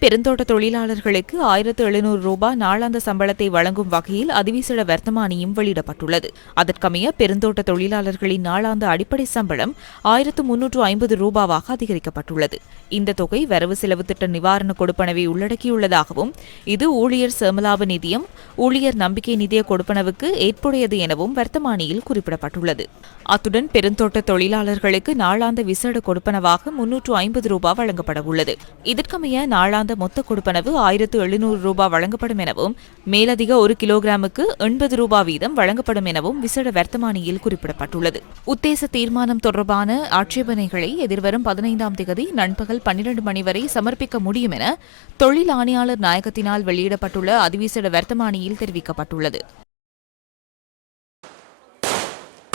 பெருந்தோட்ட தொழிலாளர்களுக்கு ஆயிரத்து எழுநூறு ரூபாய் நாளாந்த சம்பளத்தை வழங்கும் வகையில் அதிவிசேட வர்த்தமானியும் வெளியிடப்பட்டுள்ளது. அதற்கமைய பெருந்தோட்ட தொழிலாளர்களின் நாளாந்த அடிப்படை சம்பளம் ஆயிரத்து முன்னூற்று ஐம்பது ரூபாவாக அதிகரிக்கப்பட்டுள்ளது. இந்த தொகை வரவு செலவு திட்ட நிவாரண கொடுப்பனவை உள்ளடக்கியுள்ளதாகவும் இது ஊழியர் சேமலாப நிதியம் ஊழியர் நம்பிக்கை நிதிய கொடுப்பனவுக்கு ஏற்புடையது எனவும் வர்த்தமானியில் குறிப்பிடப்பட்டுள்ளது. அத்துடன் பெருந்தோட்ட தொழிலாளர்களுக்கு நாளாந்த விசேட கொடுப்பனவாக முன்னூற்று ஐம்பது ரூபாய் வழங்கப்பட உள்ளது இதற்கமைய நாளாந்த மொத்த கொடுப்பனவு ஆயிரத்து எழுநூறு ரூபாய் வழங்கப்படும் எனவும் மேலதிக ஒரு கிலோகிராமுக்கு எண்பது ரூபாய் வீதம் வழங்கப்படும் எனவும் விசேட வர்த்தமானியில் குறிப்பிடப்பட்டுள்ளது. உத்தேச தீர்மானம் தொடர்பான ஆட்சேபனைகளை எதிர்வரும் பதினைந்தாம் தேதி நண்பகல் பன்னிரண்டு மணி வரை சமர்ப்பிக்க முடியும் என தொழில் ஆணையாளர் நாயகத்தினால் வெளியிடப்பட்டுள்ள அதிவிசேட வர்த்தமானியில் தெரிவிக்கப்பட்டுள்ளது.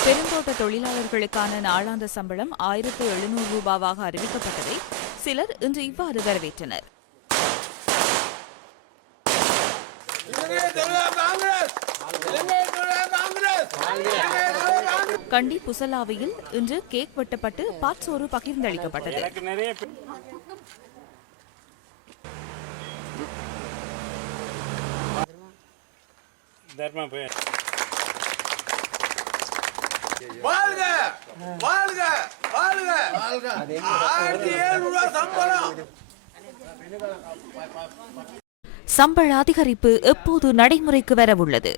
பெருந்தோட்ட தொழிலாளர்களுக்கான நாளாந்த சம்பளம் ஆயிரத்து எழுநூறு ரூபாவாக அறிவிக்கப்பட்டதை சிலர் இன்று இவ்வாறு வரவேற்றனர். கண்டி புசலாவையில் இன்று கேக் வெட்டப்பட்டு பாட்சோறு பகிர்ந்தளிக்கப்பட்டது. வாழ்க! வாழ்க! வாழ்க! ஆயிரத்தி ஏழுநூறு ரூபாய் சம்பளம்! சம்பள அதிகரிப்பு எப்போது நடைமுறைக்கு வரவுள்ளது?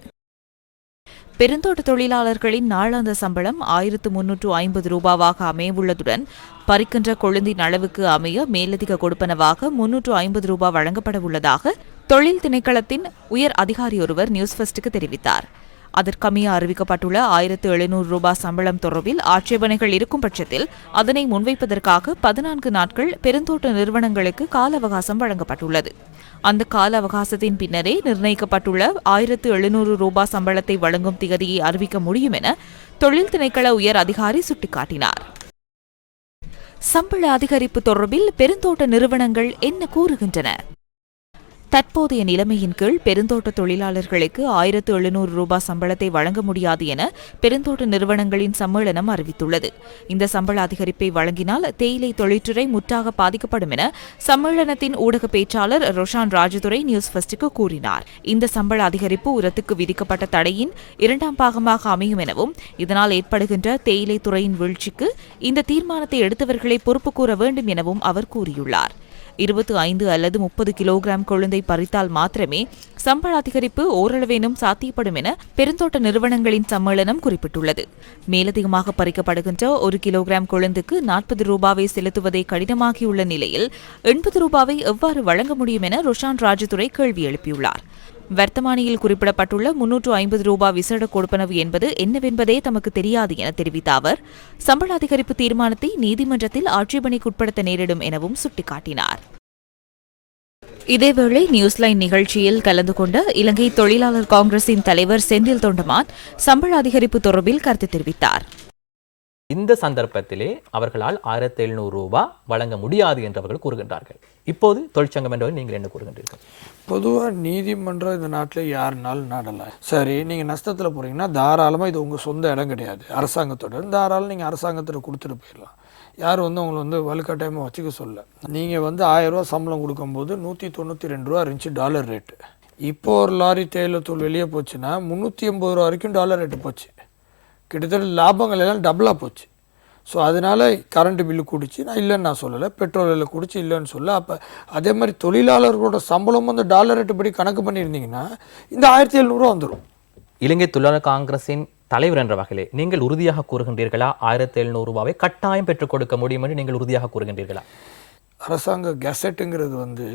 பெருந்தோட்ட தொழிலாளர்களின் நாளாந்த சம்பளம் ஆயிரத்து முன்னூற்று ஐம்பது ரூபாவாக அமையவுள்ளதுடன் பறிக்கின்ற கொழுந்தின் அளவுக்கு அமைய மேலதிக கொடுப்பனவாக முன்னூற்று ஐம்பது ரூபாய் வழங்கப்பட உள்ளதாக தொழில் திணைக்களத்தின் உயர் அதிகாரி ஒருவர் நியூஸ் ஃபர்ஸ்டுக்கு தெரிவித்தார். அதற்கமைய அறிவிக்கப்பட்டுள்ள ஆயிரத்து எழுநூறு ரூபாய் சம்பளம் தொடர்பில் ஆட்சேபனைகள் இருக்கும் பட்சத்தில் அதனை முன்வைப்பதற்காக பதினான்கு நாட்கள் பெருந்தோட்ட நிறுவனங்களுக்கு கால அவகாசம் வழங்கப்பட்டுள்ளது. அந்த கால அவகாசத்தின் பின்னரே நிர்ணயிக்கப்பட்டுள்ள ஆயிரத்து எழுநூறு ரூபாய் சம்பளத்தை வழங்கும் திகதியை அறிவிக்க முடியும் என தொழில் திணைக்கள உயர் அதிகாரி சுட்டிக்காட்டினார். சம்பள அதிகரிப்பு தொடர்பில் பெருந்தோட்ட நிறுவனங்கள் என்ன கூறுகின்றன? தற்போதைய நிலைமையின் கீழ் பெருந்தோட்ட தொழிலாளர்களுக்கு ஆயிரத்து எழுநூறு ரூபாய் சம்பளத்தை வழங்க முடியாது என பெருந்தோட்ட நிறுவனங்களின் சம்மேளனம் அறிவித்துள்ளது. இந்த சம்பள அதிகரிப்பை வழங்கினால் தேயிலை தொழிற்துறை முற்றாக பாதிக்கப்படும் என சம்மேளனத்தின் ஊடக பேச்சாளர் ரொஷான் ராஜதுரை நியூஸ் ஃபஸ்டுக்கு கூறினார். இந்த சம்பள அதிகரிப்பு உரத்துக்கு விதிக்கப்பட்ட தடையின் இரண்டாம் பாகமாக அமையும் எனவும் இதனால் ஏற்படுகின்ற தேயிலை துறையின் வீழ்ச்சிக்கு இந்த தீர்மானத்தை எடுத்தவர்களை பொறுப்பு கூற வேண்டும் எனவும் அவர் கூறியுள்ளார். இருபத்தி ஐந்து அல்லது முப்பது கிலோகிராம் கொழுந்தை பறித்தால் மாத்திரமே சம்பள அதிகரிப்பு ஓரளவேனும் சாத்தியப்படும் என பெருந்தோட்ட நிறுவனங்களின் சம்மேளனம் குறிப்பிட்டுள்ளது. மேலதிகமாக பறிக்கப்படுகின்ற ஒரு கிலோகிராம் கொழுந்துக்கு நாற்பது ரூபாவை செலுத்துவதை கடினமாகியுள்ள நிலையில் எண்பது ரூபாவை எவ்வாறு வழங்க முடியும் என ரொஷான் ராஜதுரை கேள்வி எழுப்பியுள்ளார். வர்த்தமானியில் குறிப்பிடப்பட்டுள்ள முன்னூற்று ஐம்பது ரூபாய் விசேட கொடுப்பனவு என்பது என்னவென்பதே தமக்கு தெரியாது என தெரிவித்த அவர் சம்பள அதிகரிப்பு தீர்மானத்தை நீதிமன்றத்தில் ஆட்சேபனைக்குட்படுத்த நேரிடும் எனவும் சுட்டிக்காட்டினார். இதேவேளை நியூஸ்லைன் நிகழ்ச்சியில் கலந்து கொண்ட இலங்கை தொழிலாளர் காங்கிரசின் தலைவர் செந்தில் தொண்டமான் சம்பள அதிகரிப்பு தொடர்பில் கருத்து தெரிவித்தார். இந்த சந்தர்ப்பத்திலே அவர்களால் ஆயிரத்தி எழுநூறு ரூபாய் வழங்க முடியாது என்று அவர்கள் கூறுகின்றார்கள். இப்போது தொழிற்சங்கம் என்றவர் நீங்கள் என்ன கூறுகின்றீர்கள்? பொதுவாக நீதிமன்றம் இந்த நாட்டில் யாருனாலும் நாடலாம் சரி நீங்கள் நஷ்டத்தில் போகிறீங்கன்னா தாராளமாக இது உங்கள் சொந்த இடம் கிடையாது. அரசாங்கத்தோட. தாராளம் நீங்கள் அரசாங்கத்தில் கொடுத்துட்டு போயிடலாம். யார் வந்து உங்களை வந்து வலுக்கட்டாயமாக வச்சுக்க சொல்ல நீங்கள் வந்து ஆயிரரூவா சம்பளம் கொடுக்கும்போது நூற்றி தொண்ணூற்றி ரெண்டு ரூபா இருந்துச்சு டாலர் ரேட்டு. இப்போ ஒரு லாரி தேயிலத்தூள் வெளியே போச்சுன்னா முந்நூற்றி எண்பது ரூபா வரைக்கும் டாலர் ரேட்டு போச்சு. கிட்டத்தட்ட லாபங்கள் எல்லாம் டபுளாக போச்சு. ஸோ அதனால் கரண்ட் பில்லு கூடிச்சு. நான் இல்லைன்னு நான் சொல்லலை. பெட்ரோல் விலை கூடிச்சு இல்லைன்னு சொல்ல அப்போ அதே மாதிரி தொழிலாளர்களோட சம்பளம் வந்து டாலர் ரேட்டு படி கணக்கு பண்ணியிருந்தீங்கன்னா இந்த ஆயிரத்தி எழுநூறுவா வந்துடும் இலங்கை தொழிலாளர் காங்கிரசின் தலைவர் என்ற வகையிலே நீங்கள் உறுதியாக கூறுகின்றீர்களா? ஆயிரத்தி எழுநூறு ரூபாவை கட்டாயம் பெற்றுக் கொடுக்க முடியும் என்று நீங்கள் உறுதியாக கூறுகின்றீர்களா? அரசாங்க கெசட்டுங்கிறது வந்து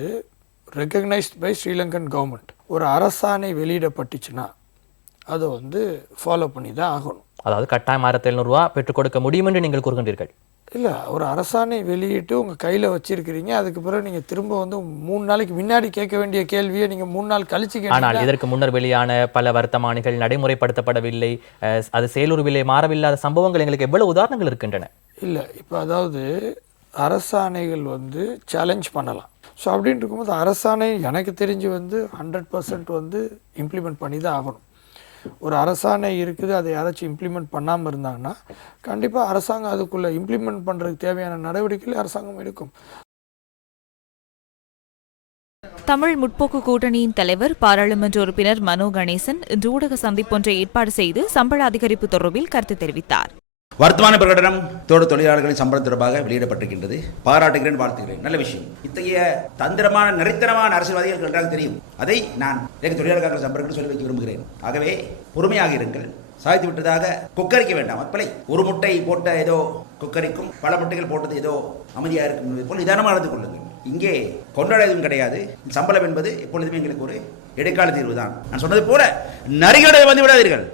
ரெக்கக்னைஸ்ட் பை ஸ்ரீலங்கன் கவர்மெண்ட் ஒரு அரசாணை வெளியிடப்பட்டுச்சுன்னா அதை வந்து ஃபாலோ பண்ணி தான் ஆகணும். அதாவது கட்டாயம் ஆயிரத்தி எழுநூறு ரூபாய் பெற்றுக் கொடுக்க முடியும் என்று நீங்கள் கூறுகின்றீர்கள். இல்லை ஒரு அரசாணை வெளியிட்டு உங்கள் கையில் வச்சிருக்கிறீங்க அதுக்கு பிறகு நீங்கள் திரும்ப வந்து மூணு நாளைக்கு முன்னாடி கேட்க வேண்டிய கேள்வியை நீங்கள் மூணு நாள் கழிச்சு ஆனால் இதற்கு முன்னர் வெளியான பல வர்த்தமானிகள் நடைமுறைப்படுத்தப்படவில்லை அது செயலுறவில்லை மாறவில்லாத சம்பவங்கள் எங்களுக்கு எவ்வளவு உதாரணங்கள் இருக்கின்றன. இல்லை இப்போ அதாவது அரசாணைகள் வந்து சேலஞ்ச் பண்ணலாம். ஸோ அப்படின்னு இருக்கும்போது அரசாணை எனக்கு தெரிஞ்சு வந்து ஹண்ட்ரட் பர்சன்ட் வந்து இம்ப்ளிமெண்ட் பண்ணி தான் ஆகணும். ஒரு அரசாணை இருக்குது அதை யாராச்சும் இம்ப்ளிமெண்ட் பண்ணாமல் இருந்தாங்கன்னா கண்டிப்பாக அரசாங்கம் அதுக்குள்ளே இம்ப்ளிமெண்ட் பண்ணுறதுக்கு தேவையான நடவடிக்கைகளை அரசாங்கம் எடுக்கும். தமிழ் முற்போக்கு கூட்டணியின் தலைவர் பாராளுமன்ற உறுப்பினர் மனோ கணேசன் இன்று ஊடக சந்திப்பொன்றை ஏற்பாடு செய்து சம்பள அதிகரிப்பு தொடர்பில் கருத்து தெரிவித்தார். வர்த்தமான பிரகடனம் தோடு தொழிலாளர்களின் சம்பளம் தொடர்பாக வெளியிடப்பட்டிருக்கின்றது. பாராட்டுகிறேன் வாழ்த்துகிறேன். நல்ல விஷயம். இத்தகைய தந்திரமான நெறித்தனமான அரசியல்வாதிகள் என்றால் தெரியும். அதை நான் எனக்கு தொழிலாளர்கள் சம்பளம் சொல்லி வைக்க விரும்புகிறேன். ஆகவே பொறுமையாக இருங்கள். சாய்த்து விட்டதாக கொக்கரிக்க வேண்டாம். மக்களை ஒரு முட்டை போட்ட ஏதோ கொக்கரிக்கும் பல முட்டைகள் போட்டது ஏதோ அமைதியாக இருக்கும் என்பது போல் நிதானமாக நடந்து கொள்ளுங்கள். இங்கே கொண்டாட எதுவும் கிடையாது. சம்பளம் என்பது எப்பொழுதுமே எங்களுக்கு ஒரு இடைக்கால தீர்வு தான் நான் சொன்னது போல நரிகளை வந்து விடாதீர்கள்.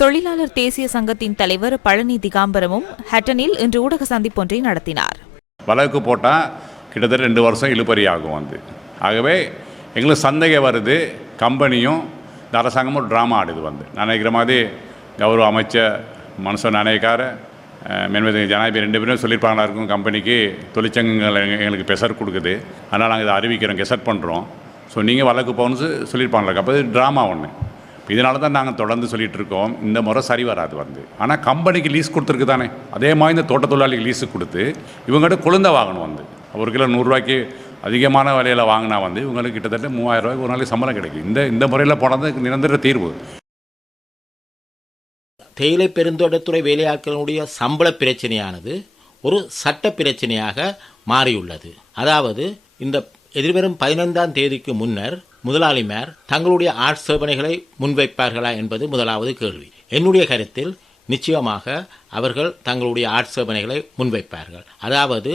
தொழிலாளர் தேசிய சங்கத்தின் தலைவர் பழனி திகாம்பரமும் ஹட்டனில் இன்று ஊடக சந்திப்பொன்றை நடத்தினார். வழக்கு போட்டால் கிட்டத்தட்ட ரெண்டு வருஷம் இழுபறி ஆகும் வந்து. ஆகவே எங்களுக்கு சந்தேகம் வருது கம்பெனியும் இந்த அரசாங்கமும் ஒரு ட்ராமா ஆடுது வந்து. நினைக்கிற மாதிரி கௌரவ அமைச்சர் மனுஷன் நாணயக்கார மென்மதி ஜனாதிபதி ரெண்டு பேரும் சொல்லியிருப்பாங்களா இருக்கும் கம்பெனிக்கு தொழிற்சங்கங்கள் எங்களுக்கு பெசர் கொடுக்குது. அதனால் நாங்கள் இதை அறிவிக்கிறோம் கெசட் பண்ணுறோம் ஸோ நீங்கள் வழக்கு போகணும்னு சொல்லியிருப்பாங்களா? அப்போ இது ட்ராமா ஒன்று இதனால தான் நாங்கள் தொடர்ந்து சொல்லிட்டு இருக்கோம். இந்த முறை சரி வராது வந்து. ஆனால் கம்பெனிக்கு லீஸ் கொடுத்துருக்கு தானே? அதே மாதிரி இந்த தோட்ட தொழிலாளிக்கு லீஸு கொடுத்து இவங்ககிட்ட குழந்தை வாங்கணும் வந்து. ஒரு கிலோ நூறுரூவாய்க்கு அதிகமான விலையில் வாங்கினா வந்து இவங்களுக்கு கிட்டத்தட்ட மூவாயிரம் ரூபாய்க்கு ஒரு நாளைக்கு சம்பளம் கிடைக்கும். இந்த இந்த முறையில் போனது நிரந்தர தீர்வு. தேயிலை பெருந்தோட்டத்துறை வேலையாட்களுடைய சம்பள பிரச்சனையானது ஒரு சட்ட பிரச்சனையாக மாறியுள்ளது. அதாவது இந்த எதிர்வரும் பதினைந்தாம் தேதிக்கு முன்னர் முதலாளிமார் தங்களுடைய ஆட்சேபனைகளை முன்வைப்பார்களா என்பது முதலாவது கேள்வி. என்னுடைய கருத்தில் நிச்சயமாக அவர்கள் தங்களுடைய ஆட்சேபனைகளை முன்வைப்பார்கள். அதாவது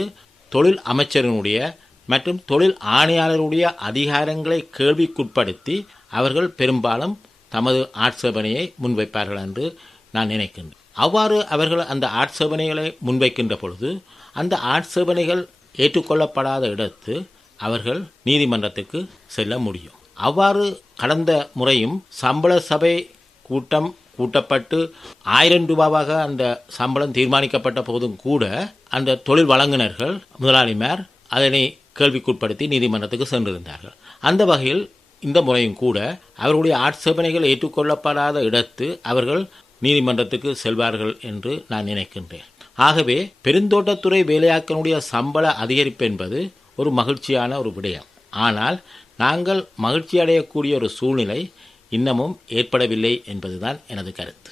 தொழில் அமைச்சரினுடைய மற்றும் தொழில் ஆணையாளருடைய அதிகாரங்களை கேள்விக்குட்படுத்தி அவர்கள் பெரும்பாலும் தமது ஆட்சேபனையை முன்வைப்பார்கள் என்று நான் நினைக்கின்றேன். அவ்வாறு அவர்கள் அந்த ஆட்சேபனைகளை முன்வைக்கின்ற பொழுது அந்த ஆட்சேபனைகள் ஏற்றுக்கொள்ளப்படாத இடத்து அவர்கள் நீதிமன்றத்துக்கு செல்ல முடியும். அவ்வாறு கடந்த முறையும் சம்பள சபை கூட்டம் கூட்டப்பட்டு ஆயிரம் ரூபாவாக அந்த சம்பளம் தீர்மானிக்கப்பட்ட போதும் கூட அந்த தொழில் வழங்குனர்கள் முதலாளிமார் அதனை கேள்விக்குட்படுத்தி நீதிமன்றத்துக்கு சென்றிருந்தார்கள். அந்த வகையில் இந்த முறையும் கூட அவர்களுடைய ஆட்சேபனைகள் ஏற்றுக்கொள்ளப்படாத இடத்து அவர்கள் நீதிமன்றத்துக்கு செல்வார்கள் என்று நான் நினைக்கின்றேன். ஆகவே பெருந்தோட்டத்துறை வேலையாக்கனுடைய சம்பள அதிகரிப்பு என்பது ஒரு மகிழ்ச்சியான ஒரு விடயம். ஆனால் நாங்கள் மகிழ்ச்சி அடையக்கூடிய ஒரு சூழ்நிலை இன்னமும் ஏற்படவில்லை என்பதுதான் எனது கருத்து.